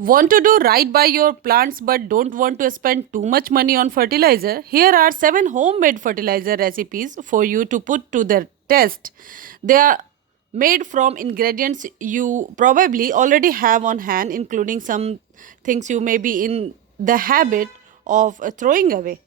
Want to do right by your plants but don't want to spend too much money on fertilizer? Here are 7 homemade fertilizer recipes for you to put to the test. They are made from ingredients you probably already have on hand, including some things you may be in the habit of throwing away.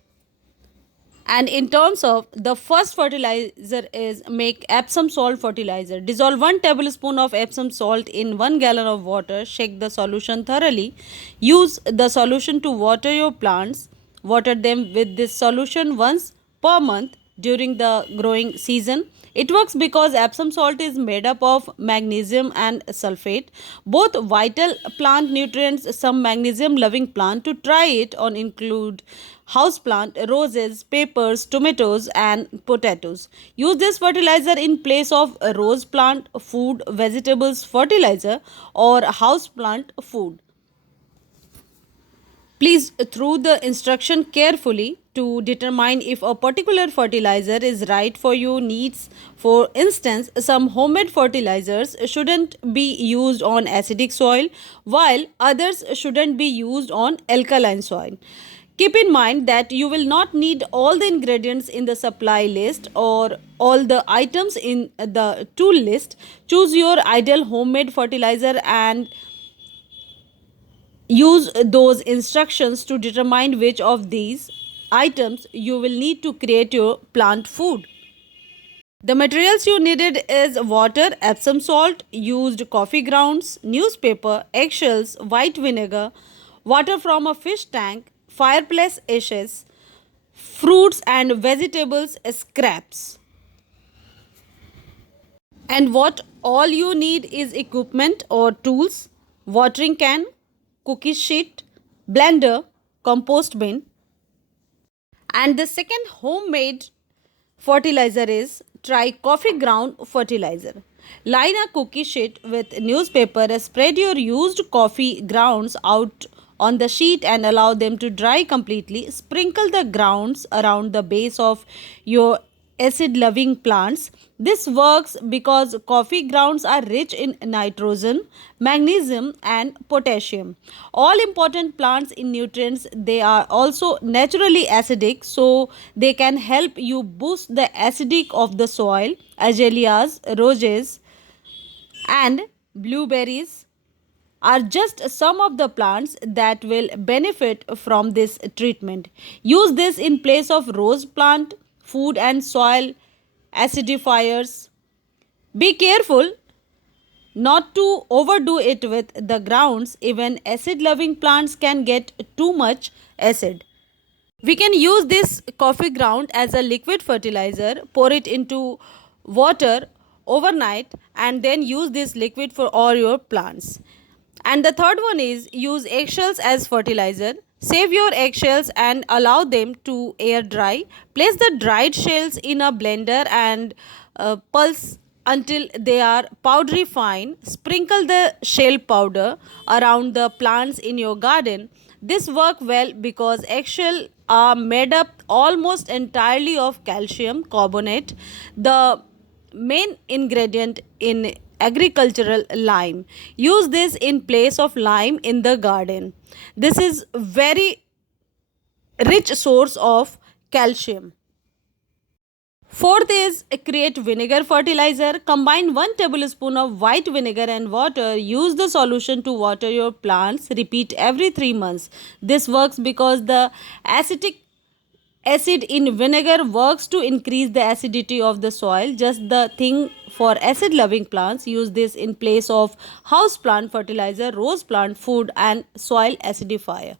And in terms of the first fertilizer is make Epsom salt fertilizer. Dissolve 1 tablespoon of Epsom salt in 1 gallon of water. Shake the solution thoroughly. Use the solution to water your plants. Water them with this solution once per month during the growing season. It works because Epsom salt is made up of magnesium and sulfate, both vital plant nutrients. Some magnesium loving plant to try it on include houseplant, roses, peppers, tomatoes, and potatoes. Use this fertilizer in place of rose plant food, vegetables fertilizer, or houseplant food. Please through the instruction carefully to determine if a particular fertilizer is right for your needs. For instance, some homemade fertilizers shouldn't be used on acidic soil while others shouldn't be used on alkaline soil. Keep in mind that you will not need all the ingredients in the supply list or all the items in the tool list. Choose your ideal homemade fertilizer and use those instructions to determine which of these items you will need to create your plant food. The materials you needed is water, Epsom salt, used coffee grounds, newspaper, eggshells, white vinegar, water from a fish tank, fireplace ashes, fruits and vegetables scraps. And what all you need is equipment or tools, watering can, cookie sheet, blender, compost bin. And the second homemade fertilizer is try coffee ground fertilizer. Line a cookie sheet with newspaper, spread your used coffee grounds out on the sheet and allow them to dry completely. Sprinkle the grounds around the base of your acid loving plants. This works because coffee grounds are rich in nitrogen, magnesium, and potassium. All important plants in nutrients. They are also naturally acidic, so they can help you boost the acidity of the soil. Azaleas, roses, and blueberries are just some of the plants that will benefit from this treatment. Use this in place of rose plant, food and soil acidifiers. Be careful not to overdo it with the grounds. Even acid loving plants can get too much acid. We can use this coffee ground as a liquid fertilizer, pour it into water overnight, and then use this liquid for all your plants. And the third one is use eggshells as fertilizer. Save your eggshells and allow them to air dry. Place the dried shells in a blender and pulse until they are powdery fine. Sprinkle the shell powder around the plants in your garden. This work well because eggshells are made up almost entirely of calcium carbonate, the main ingredient in agricultural lime. Use this in place of lime in the garden. This is very rich source of calcium. Fourth is create vinegar fertilizer. Combine 1 tablespoon of white vinegar and water. Use the solution to water your plants. Repeat every 3 months. This works because the acetic acid in vinegar works to increase the acidity of the soil. Just the thing for acid loving plants. Use this in place of house plant fertilizer, rose plant food, and soil acidifier.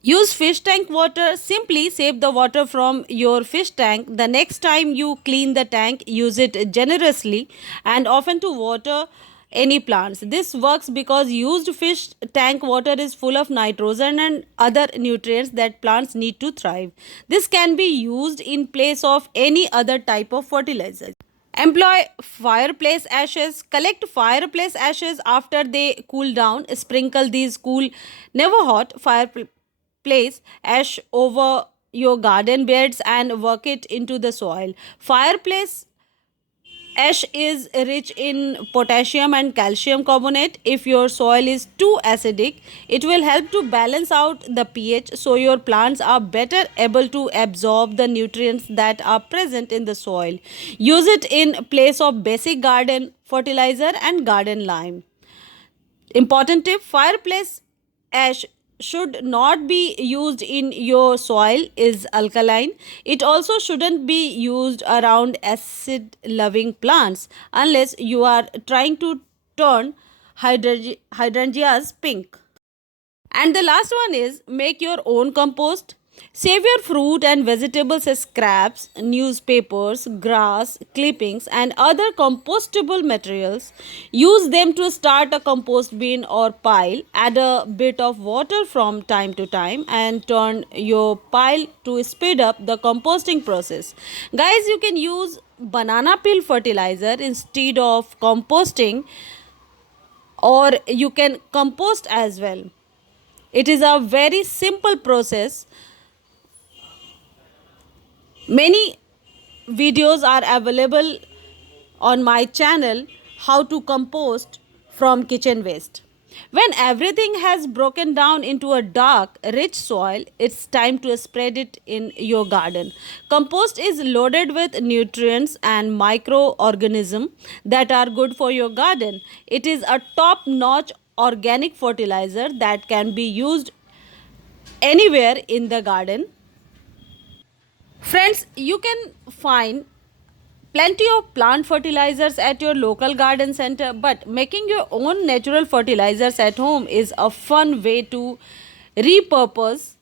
Use fish tank water. Simply save the water from your fish tank. The next time you clean the tank, use it generously and often to water any plants. This works because used fish tank water is full of nitrogen and other nutrients that plants need to thrive. This can be used in place of any other type of fertilizer. Employ fireplace ashes. Collect fireplace ashes after they cool down. Sprinkle these cool, never hot fireplace ash over your garden beds and work it into the soil. Fireplace Ash is rich in potassium and calcium carbonate. If your soil is too acidic, it will help to balance out the pH so your plants are better able to absorb the nutrients that are present in the soil. Use it in place of basic garden fertilizer and garden lime. Important tip: fireplace ash should not be used in your soil is alkaline. It also shouldn't be used around acid loving plants unless you are trying to turn hydrangeas pink. And the last one is make your own compost. Save your fruit and vegetables scraps, newspapers, grass, clippings, and other compostable materials. Use them to start a compost bin or pile. Add a bit of water from time to time and turn your pile to speed up the composting process. Guys, you can use banana peel fertilizer instead of composting, or you can compost as well. It is a very simple process. Many videos are available on my channel how to compost from kitchen waste. When everything has broken down into a dark, rich soil, it's time to spread it in your garden. Compost is loaded with nutrients and microorganisms that are good for your garden. It is a top notch organic fertilizer that can be used anywhere in the garden. Friends, you can find plenty of plant fertilizers at your local garden center, but making your own natural fertilizers at home is a fun way to repurpose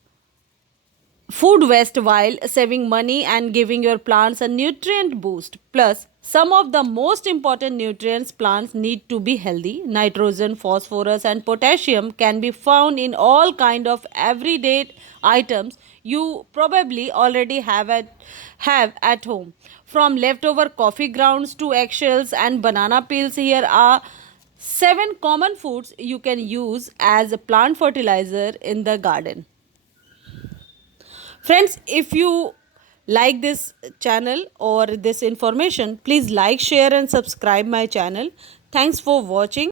food waste while saving money and giving your plants a nutrient boost. Plus, some of the most important nutrients plants need to be healthy. Nitrogen, phosphorus and potassium can be found in all kind of everyday items you probably already have at home. From leftover coffee grounds to eggshells and banana peels, here are 7 common foods you can use as a plant fertilizer in the garden. Friends, if you like this channel or this information, please like, share and subscribe my channel. Thanks for watching.